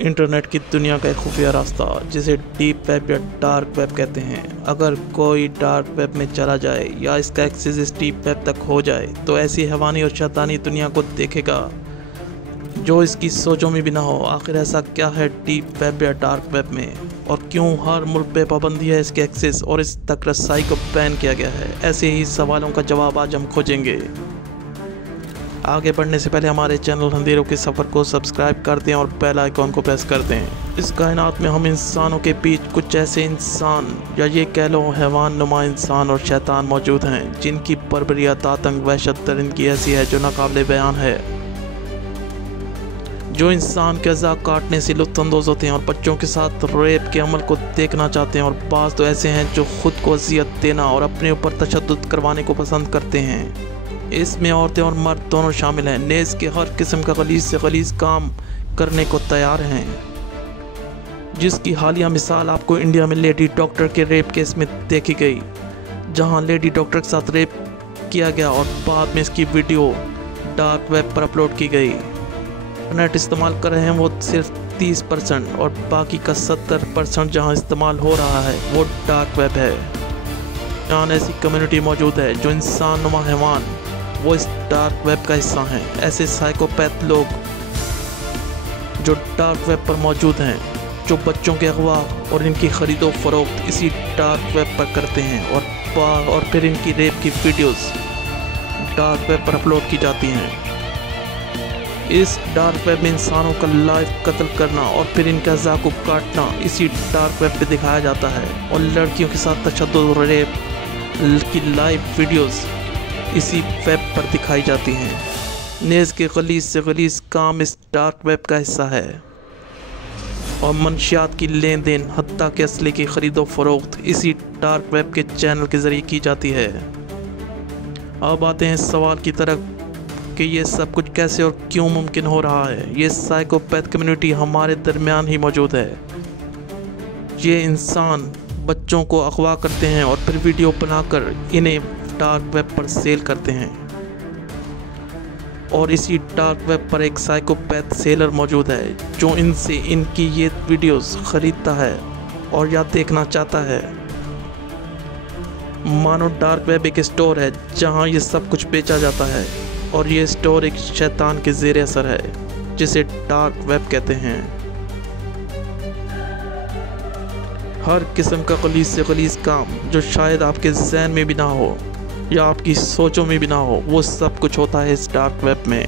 Internet की दुनिया का एक खुफिया रास्ता जिसे डीप वेब या डार्क वेब कहते हैं। अगर कोई डार्क वेब में चला जाए या इसका एक्सेस इस डीप वेब तक हो जाए तो ऐसी हैवानी और शैतानी दुनिया को देखेगा जो इसकी सोचों में भी ना हो। आखिर ऐसा क्या है डीप वेब या डार्क वेब में, और क्यों हर मुल्क पे पाबंदी है इसके एक्सेस और इस तक रसाई को बैन किया गया है। ऐसे ही सवालों का जवाब आज हम खोजेंगे। आगे बढ़ने से पहले हमारे चैनल अंधेरों के सफ़र को सब्सक्राइब कर दें और बेल आइकॉन को प्रेस कर दें। इस कायनात में हम इंसानों के बीच कुछ ऐसे इंसान या ये कह लो हैवान नुमा इंसान और शैतान मौजूद हैं जिनकी बर्बरियत, आतंक, वहशत दरिंदगी ऐसी है जो नाकाबिले बयान है। जो इंसान के अज़ा काटने से लुत्फ़अंदोज़ होते हैं और बच्चों के साथ रेप के अमल को देखना चाहते हैं, और बाज़ तो ऐसे हैं जो ख़ुद को अज़ियत देना और अपने ऊपर तशद्दुद करवाने को पसंद करते हैं। इसमें औरतें और मर्द दोनों शामिल हैं। नेज़ के हर किस्म का गलीज़ से गलीज़ काम करने को तैयार हैं, जिसकी हालिया मिसाल आपको इंडिया में लेडी डॉक्टर के रेप केस में देखी गई, जहां लेडी डॉक्टर के साथ रेप किया गया और बाद में इसकी वीडियो डार्क वेब पर अपलोड की गई। इंटरनेट इस्तेमाल कर रहे हैं वो सिर्फ 30% और बाकी का 70% जहां इस्तेमाल हो रहा है वो डार्क वेब है। यहाँ ऐसी कम्युनिटी मौजूद है जो इंसान नुमा हैवान वो इस डार्क वेब का हिस्सा हैं। ऐसे साइकोपैथ लोग जो डार्क वेब पर मौजूद हैं, जो बच्चों के अगवा और इनकी ख़रीदो फरोख्त इसी डार्क वेब पर करते हैं, और फिर इनकी रेप की वीडियोस डार्क वेब पर अपलोड की जाती हैं। इस डार्क वेब में इंसानों का लाइव कत्ल करना और फिर इनका अज़ा को काटना इसी डार्क वेब पे दिखाया जाता है, और लड़कियों के साथ तशद्दुद और रेप की लाइव वीडियोस इसी वेब पर दिखाई जाती हैं। नेज़ के गलीज़ से गलीज़ काम इस डार्क वेब का हिस्सा है, और मंशियात की लेन देन हत्ता के असले की ख़रीदो फरोख्त इसी डार्क वेब के चैनल के ज़रिए की जाती है। अब आते हैं इस सवाल की तरफ कि ये सब कुछ कैसे और क्यों मुमकिन हो रहा है। ये साइकोपैथ कम्युनिटी हमारे दरमियान ही मौजूद है। ये इंसान बच्चों को अगवा करते हैं और फिर वीडियो बनाकर इन्हें डार्क वेब पर सेल करते हैं, और इसी डार्क वेब पर एक साइकोपैथ सेलर मौजूद है जो इनसे इनकी ये वीडियोस ख़रीदता है और या देखना चाहता है। मानो डार्क वेब एक स्टोर है जहां ये सब कुछ बेचा जाता है, और ये स्टोर एक शैतान के ज़ेरे असर है जिसे डार्क वेब कहते हैं। हर किस्म का गलीज़ से गलीज़ काम जो शायद आपके ज़हन में भी ना हो या आपकी सोचों में भी ना हो, वो सब कुछ होता है इस डार्क वेब में।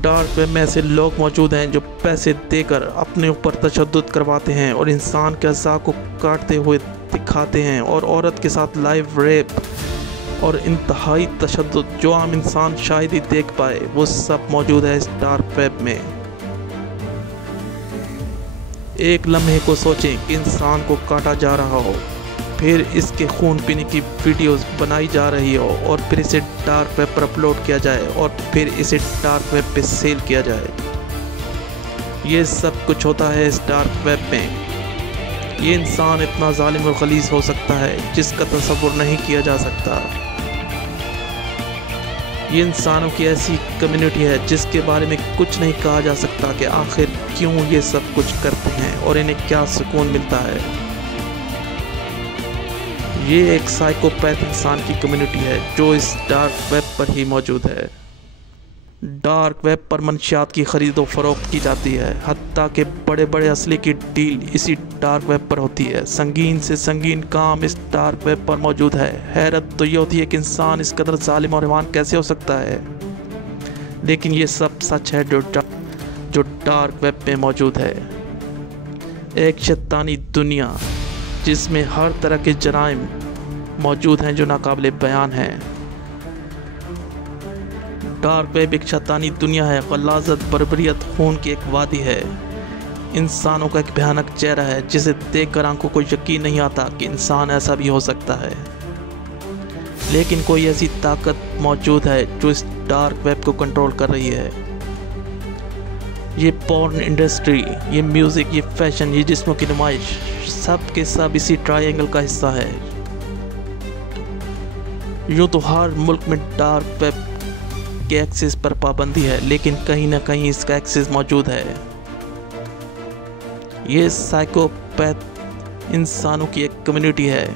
डार्क वेब में ऐसे लोग मौजूद हैं जो पैसे देकर अपने ऊपर तशद्दुद करवाते हैं और इंसान के अज़ा को काटते हुए दिखाते हैं, और औरत के साथ लाइव रेप और इंतहाई तशद्दुद जो आम इंसान शायद ही देख पाए, वो सब मौजूद है इस डार्क वेब में। एक लम्हे को सोचें कि इंसान को काटा जा रहा हो, फिर इसके खून पीने की वीडियोस बनाई जा रही हो, और फिर इसे डार्क वेब पर अपलोड किया जाए, और फिर इसे डार्क वेब पे सेल किया जाए। ये सब कुछ होता है इस डार्क वेब में। ये इंसान इतना जालिम और गलीज़ हो सकता है जिसका तसव्वुर नहीं किया जा सकता। ये इंसानों की ऐसी कम्युनिटी है जिसके बारे में कुछ नहीं कहा जा सकता कि आखिर क्यों ये सब कुछ करते हैं और इन्हें क्या सुकून मिलता है। ये एक साइकोपैथ इंसान की कम्युनिटी है जो इस डार्क वेब पर ही मौजूद है। डार्क वेब पर मंशियात की ख़रीदो फरोख्त की जाती है, हत्ता के बड़े बड़े असले की डील इसी डार्क वेब पर होती है। संगीन से संगीन काम इस डार्क वेब पर मौजूद है। हैरत तो ये होती है कि इंसान इस कदर जालिम और हैवान कैसे हो सकता है, लेकिन ये सब सच है जो डार्क वेब में मौजूद है। एक शैतानी दुनिया जिसमें हर तरह के जराइम मौजूद हैं जो नाकाबिले बयान हैं। डार्क वेब एक शैतानी दुनिया है, गलाज़त, बर्बरियत, खून की एक वादी है। इंसानों का एक भयानक चेहरा है जिसे देखकर आंखों को यकीन नहीं आता कि इंसान ऐसा भी हो सकता है, लेकिन कोई ऐसी ताकत मौजूद है जो इस डार्क वेब को कंट्रोल कर रही है। ये पॉर्न इंडस्ट्री, ये म्यूज़िक, ये फैशन, ये जिस्मों की नुमाइश, सब के सब इसी ट्रायंगल का हिस्सा है। यूँ तो हर मुल्क में डार्क वेब के एक्सेस पर पाबंदी है, लेकिन कहीं ना कहीं इसका एक्सेस मौजूद है। ये साइकोपैथ इंसानों की एक कम्युनिटी है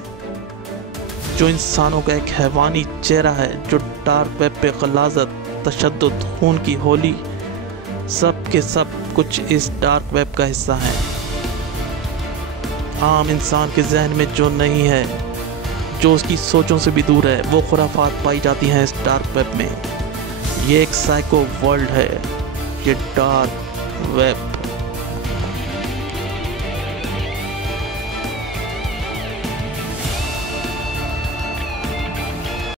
जो इंसानों का एक हैवानी चेहरा है, जो डार्क वेब पे गलाजत, तशद्दुद, खून की होली, सब के सब कुछ इस डार्क वेब का हिस्सा है। आम इंसान के जहन में जो नहीं है, जो उसकी सोचों से भी दूर है, वो खुराफात पाई जाती हैं इस डार्क वेब में। ये एक साइको वर्ल्ड है, ये डार्क वेब।